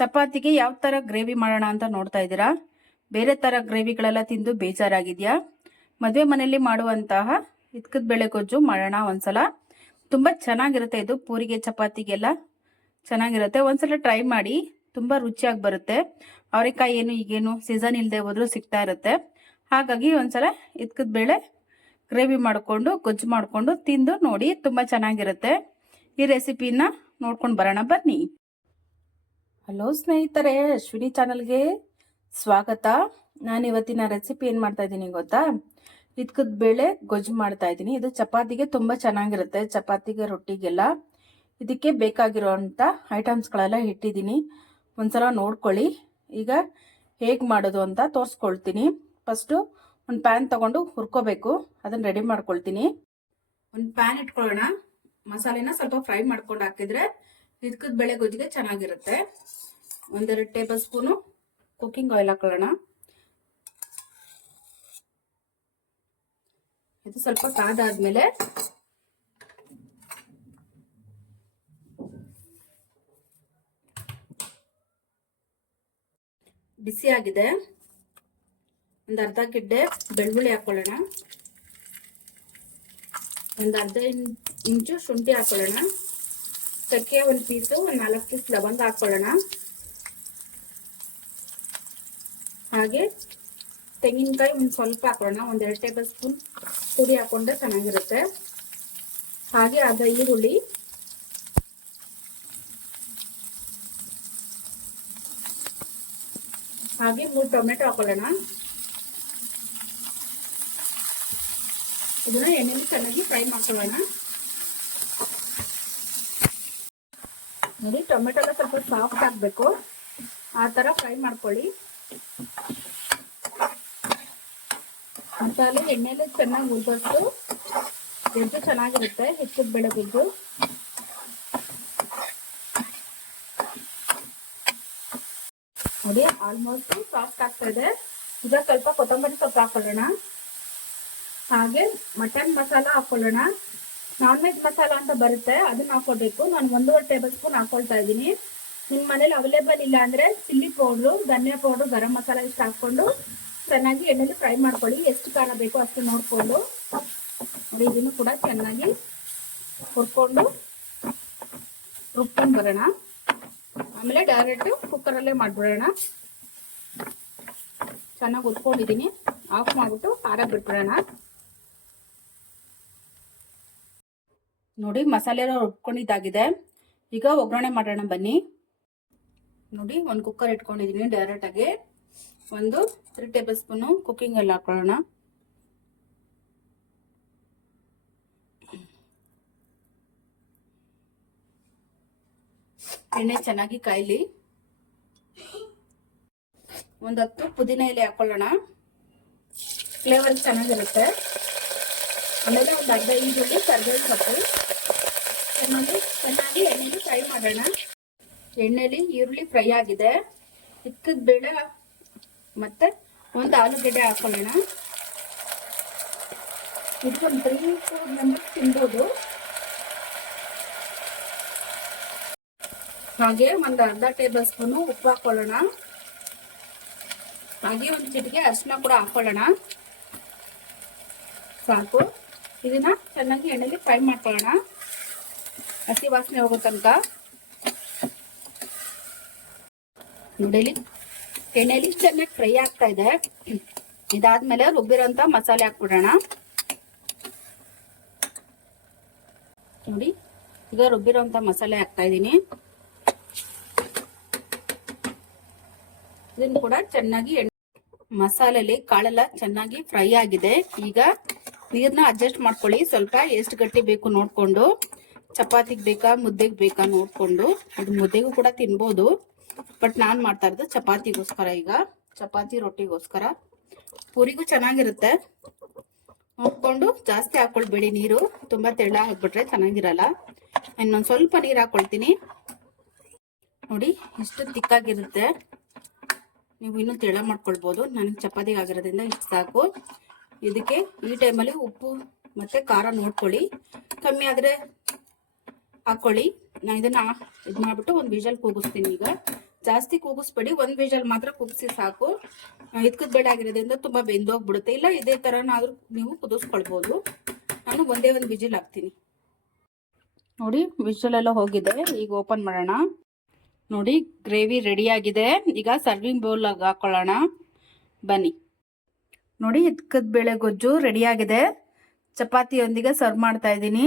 ಚಪಾತಿಗೆ ಯಾವ ಥರ ಗ್ರೇವಿ ಮಾಡೋಣ ಅಂತ ನೋಡ್ತಾ ಇದ್ದೀರಾ? ಬೇರೆ ಥರ ಗ್ರೇವಿಗಳೆಲ್ಲ ತಿಂದು ಬೇಜಾರಾಗಿದೆಯಾ? ಮದುವೆ ಮನೆಯಲ್ಲಿ ಮಾಡುವಂತಹ ಇದ್ಕದ ಬೇಳೆ ಗೊಜ್ಜು ಮಾಡೋಣ ಒಂದ್ಸಲ. ತುಂಬ ಚೆನ್ನಾಗಿರುತ್ತೆ ಇದು ಪೂರಿಗೆ, ಚಪಾತಿಗೆಲ್ಲ. ಚೆನ್ನಾಗಿರುತ್ತೆ. ಒಂದ್ಸಲ ಟ್ರೈ ಮಾಡಿ. ತುಂಬ ರುಚಿಯಾಗಿ ಬರುತ್ತೆ. ಅವರೆಕಾಯಿ ಏನು, ಈಗೇನು, ಸೀಸನ್ ಇಲ್ಲದೆ ಹೋದ್ರೂ ಸಿಗ್ತಾ ಇರುತ್ತೆ. ಹಾಗಾಗಿ ಒಂದ್ಸಲ ಇದ್ಕದ ಬೇಳೆ ಗ್ರೇವಿ ಮಾಡಿಕೊಂಡು, ಗೊಜ್ಜು ಮಾಡಿಕೊಂಡು ತಿಂದು ನೋಡಿ ತುಂಬ ಚೆನ್ನಾಗಿರುತ್ತೆ. ಈ ರೆಸಿಪಿನ ನೋಡ್ಕೊಂಡು ಬರೋಣ ಬನ್ನಿ. ಹಲೋ ಸ್ನೇಹಿತರೆ ಅಶ್ವಿನಿ ಚಾನಲ್ಗೆ ಸ್ವಾಗತ. ನಾನು ಇವತ್ತಿನ ರೆಸಿಪಿ ಏನು ಮಾಡ್ತಾ ಇದ್ದೀನಿ ಗೊತ್ತಾ? ಇದ್ಕದ ಬೇಳೆ ಗೊಜ್ಜು ಮಾಡ್ತಾ ಇದ್ದೀನಿ. ಇದು ಚಪಾತಿಗೆ ತುಂಬ ಚೆನ್ನಾಗಿರುತ್ತೆ, ಚಪಾತಿಗೆ, ರೊಟ್ಟಿಗೆಲ್ಲ. ಇದಕ್ಕೆ ಬೇಕಾಗಿರೋವಂಥ ಐಟಮ್ಸ್ಗಳೆಲ್ಲ ಇಟ್ಟಿದ್ದೀನಿ. ಒಂದ್ಸಲ ನೋಡ್ಕೊಳ್ಳಿ. ಈಗ ಹೇಗೆ ಮಾಡೋದು ಅಂತ ತೋರಿಸ್ಕೊಳ್ತೀನಿ. ಫಸ್ಟು ಒಂದು ಪ್ಯಾನ್ ತಗೊಂಡು ಹುರ್ಕೋಬೇಕು. ಅದನ್ನು ರೆಡಿ ಮಾಡ್ಕೊಳ್ತೀನಿ. ಒಂದು ಪ್ಯಾನ್ ಇಟ್ಕೊಳ್ಳೋಣ. ಮಸಾಲೆನ ಸ್ವಲ್ಪ ಫ್ರೈ ಮಾಡ್ಕೊಂಡು ಹಾಕಿದ್ರೆ ಇದ್ಕದ ಬೆಳೆ ಗೊಜ್ಜಿಗೆ ಚೆನ್ನಾಗಿರುತ್ತೆ. ಒಂದೆರಡು ಟೇಬಲ್ ಸ್ಪೂನು ಕುಕ್ಕಿಂಗ್ ಆಯಿಲ್ ಹಾಕೊಳ್ಳೋಣ. ಇದು ಸ್ವಲ್ಪ ಕಾದಾದ್ಮೇಲೆ ಬಿಸಿ ಆಗಿದೆ ಒಂದು ಅರ್ಧ ಕಿಡ್ಡೆ ಬೆಳ್ಳುಳ್ಳಿ ಹಾಕೊಳ್ಳೋಣ. ಒಂದು ಅರ್ಧ ಇಂಚು ಶುಂಠಿ ಹಾಕೊಳ್ಳೋಣ. ಚಕ್ಕೆ ಒಂದು ಪೀಸು ಒಂದು ನಾಲ್ಕು ಪೀಸ್ ಲವಂಗ ಹಾಕ್ಕೊಳ್ಳೋಣ ಹಾಗೆ ತೆಂಗಿನಕಾಯಿ ಒಂದು ಸ್ವಲ್ಪ ಹಾಕೊಳ್ಳೋಣ, ಒಂದು ಎರಡು ಟೇಬಲ್ ಸ್ಪೂನ್ ಪುಡಿ ಹಾಕೊಂಡ್ರೆ ಚೆನ್ನಾಗಿರುತ್ತೆ. ಹಾಗೆ ಅದ ಈರುಳ್ಳಿ. ಹಾಗೆ ಮೂರು ಟೊಮೆಟೊ ಹಾಕೊಳ್ಳೋಣ. ಇದನ್ನ ಎಣ್ಣೆಲಿ ಚೆನ್ನಾಗಿ ಫ್ರೈ ಮಾಡ್ಕೊಳ್ಳೋಣ. ನೋಡಿ ಟೊಮೆಟೊ ಎಲ್ಲ ಸ್ವಲ್ಪ ಸಾಫ್ಟ್ ಆಗಬೇಕು ಆ ಥರ ಫ್ರೈ ಮಾಡ್ಕೊಳ್ಳಿ. ಮಸಾಲೆ ಎಣ್ಣೆಲಿ ಚೆನ್ನಾಗಿ ಉಳಿದಷ್ಟು ಎದ್ದು ಚೆನ್ನಾಗಿರುತ್ತೆ ಹೆಚ್ಚು ಬೆಳೆ ಗೊಜ್ಜು. ನೋಡಿ ಆಲ್ಮೋಸ್ಟ್ ಸಾಫ್ಟ್ ಆಗ್ತಾ ಇದೆ. ಈಗ ಸ್ವಲ್ಪ ಕೊತ್ತಂಬರಿ ಸೊಪ್ಪು ಹಾಕೊಳ್ಳೋಣ. ಹಾಗೆ ಮಟನ್ ಮಸಾಲ ಹಾಕೊಳ್ಳೋಣ. ನಾನ್ ವೆಜ್ ಮಸಾಲ ಅಂತ ಬರುತ್ತೆ, ಅದನ್ನ ಹಾಕೋಬೇಕು. ನಾನು ಒಂದೂವರೆ ಟೇಬಲ್ ಸ್ಪೂನ್ ಹಾಕೊಳ್ತಾ ಇದ್ದೀನಿ. ನಿಮ್ಮ ಮನೇಲಿ ಅವೈಲೇಬಲ್ ಇಲ್ಲ ಅಂದ್ರೆ ಚಿಲ್ಲಿ ಪೌಡ್ರು ಧನಿಯಾ ಪೌಡ್ರು ಗರಂ ಮಸಾಲ ಇಷ್ಟು ಹಾಕೊಂಡು ಚೆನ್ನಾಗಿ ಎಣ್ಣೆಲಿ ಫ್ರೈ ಮಾಡ್ಕೊಳ್ಳಿ. ಎಷ್ಟು ಖಾರ ಬೇಕೋ ಅಷ್ಟು ನೋಡಿಕೊಂಡು. ನೋಡಿ, ಇದನ್ನು ಕೂಡ ಚೆನ್ನಾಗಿ ಹುರ್ಕೊಂಡು ರುಬ್ಕೊಂಡು ಬರೋಣ. ಆಮೇಲೆ ಡೈರೆಕ್ಟ್ ಕುಕ್ಕರಲ್ಲೇ ಮಾಡಿಬಿಡೋಣ. ಚೆನ್ನಾಗಿ ಉತ್ಕೊಂಡಿದ್ದೀನಿ ಆಫ್ ಮಾಡಿಬಿಟ್ಟು ಖಾರ ಬಿಟ್ಬಿಡೋಣ. ನೋಡಿ, ಮಸಾಲೆ ಎಲ್ಲ ರುಬ್ಕೊಂಡಿದ್ದಾಗಿದೆ. ಈಗ ಒಗ್ಗರಣೆ ಮಾಡೋಣ ಬನ್ನಿ. ನೋಡಿ, ಒಂದು ಕುಕ್ಕರ್ ಇಟ್ಕೊಂಡಿದ್ದೀನಿ ಡೈರೆಕ್ಟಾಗಿ ಒಂದು ತ್ರೀ ಟೇಬಲ್ ಸ್ಪೂನು ಕುಕ್ಕಿಂಗ್ ಎಲ್ಲ ಹಾಕೊಳ್ಳೋಣ. ಎಣ್ಣೆ ಚೆನ್ನಾಗಿ ಕಾಯ್ಲಿ. ಒಂದು ಹತ್ತು ಪುದೀನ ಎಲೆ ಹಾಕೊಳ್ಳೋಣ. ಫ್ಲೇವರ್ ಚೆನ್ನಾಗಿರುತ್ತೆ. ಆಮೇಲೆ ಒಂದು ಅರ್ಧ ಈರುಳ್ಳಿ ಕರ್ಬೇವು ಸೊಪ್ಪು. ಚೆನ್ನಾಗಿ ಚೆನ್ನಾಗಿ ಎಣ್ಣೆಲಿ ಫ್ರೈ ಮಾಡೋಣ. ಎಣ್ಣೆಲಿ ಈರುಳ್ಳಿ ಫ್ರೈ ಆಗಿದೆ. ಇಕ್ಕದ ಬೇಳೆ ಮತ್ತೆ ಒಂದು ಆಲೂಗಡ್ಡೆ ಹಾಕೊಳ್ಳೋಣ. ಇದಕ್ಕೊಂದು ತ್ರೀ ಫೋರ್ ಮೆಂಬರ್ಸ್ ತಿನ್ಬೋದು. ಹಾಗೆ ಒಂದು ಅರ್ಧ ಟೇಬಲ್ ಸ್ಪೂನು ಉಪ್ಪು ಹಾಕೊಳ್ಳೋಣ. ಹಾಗೆ ಒಂದು ಚಿಟಿಕೆ ಅರಿಶಿನ ಕೂಡ ಹಾಕೊಳ್ಳೋಣ. ಸಾಕು. ಇದನ್ನ ಚೆನ್ನಾಗಿ ಎಣ್ಣೆಲಿ ಫ್ರೈ ಮಾಡ್ಕೊಳ್ಳೋಣ. ಹಸಿ ವಾಸನೆ ಹೋಗೋ ತನಕ. ನೋಡಿ ಎಣ್ಣೆಲಿ ಚೆನ್ನಾಗಿ ಫ್ರೈ ಆಗ್ತಾ ಇದೆ. ಇದಾದ್ಮೇಲೆ ರುಬ್ಬಿರೋಂಥ ಮಸಾಲೆ ಹಾಕ್ಬಿಡೋಣ. ನೋಡಿ, ಈಗ ರುಬ್ಬಿರೋಂಥ ಮಸಾಲೆ ಹಾಕ್ತಾ ಇದ್ದೀನಿ. ಇದನ್ನು ಕೂಡ ಚೆನ್ನಾಗಿ ಮಸಾಲೆಲಿ ಕಾಳೆಲ್ಲ ಚೆನ್ನಾಗಿ ಫ್ರೈ ಆಗಿದೆ. ಈಗ ನೀರ್ನ ಅಡ್ಜಸ್ಟ್ ಮಾಡ್ಕೊಳ್ಳಿ. ಸ್ವಲ್ಪ ಎಷ್ಟು ಗಟ್ಟಿ ಬೇಕು ನೋಡಿಕೊಂಡು, ಚಪಾತಿಗೆ ಬೇಕಾ, ಮುದ್ದೆಗೆ ಬೇಕಾ ನೋಡಿಕೊಂಡು ಅದು ಮುದ್ದೆಗೂ ಕೂಡ ತಿನ್ಬೋದು. ಬಟ್ ನಾನು ಮಾಡ್ತಾ ಇರೋದು ಚಪಾತಿಗೋಸ್ಕರ ಈಗ. ಚಪಾತಿ ರೊಟ್ಟಿಗೋಸ್ಕರ. ಪೂರಿಗೂ ಚೆನ್ನಾಗಿರುತ್ತೆ. ನೋಡ್ಕೊಂಡು ಜಾಸ್ತಿ ಹಾಕೊಳ್ಬೇಡಿ ನೀರು. ತುಂಬಾ ತೆಳ್ಳ ಹಾಕ್ಬಿಟ್ರೆ ಚೆನ್ನಾಗಿರಲ್ಲ. ಇನ್ನೊಂದು ಸ್ವಲ್ಪ ನೀರು ಹಾಕೊಳ್ತೀನಿ. ನೋಡಿ, ಇಷ್ಟು ತಿಕ್ಕಾಗಿರುತ್ತೆ. ನೀವು ಇನ್ನೂ ತೆಳ ಮಾಡ್ಕೊಳ್ಬೋದು. ನನಗೆ ಚಪಾತಿಗೆ ಆಗಿರೋದ್ರಿಂದ ಇಷ್ಟು ಸಾಕು. ಇದಕ್ಕೆ ಈ ಟೈಮಲ್ಲಿ ಉಪ್ಪು ಮತ್ತು ಖಾರ ನೋಡ್ಕೊಳ್ಳಿ. ಕಮ್ಮಿ ಆದರೆ ಹಾಕ್ಕೊಳ್ಳಿ ನಾನು ಇದನ್ನು ಇದು ಮಾಡಿಬಿಟ್ಟು ಒಂದು ವಿಜಲ್ ಕೂಗಿಸ್ತೀನಿ ಈಗ. ಜಾಸ್ತಿ ಕೂಗಿಸ್ಬೇಡಿ. ಒಂದು ವಿಜಲ್ ಮಾತ್ರ ಕೂಗಿಸಿ ಸಾಕು. ಇದ್ಕದ ಬೇಡ ಆಗಿರೋದ್ರಿಂದ ತುಂಬ ಬೆಂದೋಗ್ಬಿಡುತ್ತೆ. ಇಲ್ಲ ಇದೇ ಥರನಾದರೂ ನೀವು ಕುದಿಸ್ಕೊಳ್ಬೋದು. ನಾನು ಒಂದೇ ಒಂದು ವಿಜಿಲ್ ಹಾಕ್ತೀನಿ. ನೋಡಿ ವಿಜಲ್ ಎಲ್ಲ ಹೋಗಿದೆ. ಈಗ ಓಪನ್ ಮಾಡೋಣ. ನೋಡಿ, ಗ್ರೇವಿ ರೆಡಿಯಾಗಿದೆ ಈಗ ಸರ್ವಿಂಗ್ ಬೌಲಾಗ ಹಾಕೊಳ್ಳೋಣ. ಬನ್ನಿ. ನೋಡಿ ಇದ್ಕದ ಬೇಳೆ ಗೊಜ್ಜು ರೆಡಿ ಆಗಿದೆ. ಚಪಾತಿಯೊಂದಿಗೆ ಸರ್ವ್ ಮಾಡ್ತಾ ಇದ್ದೀನಿ.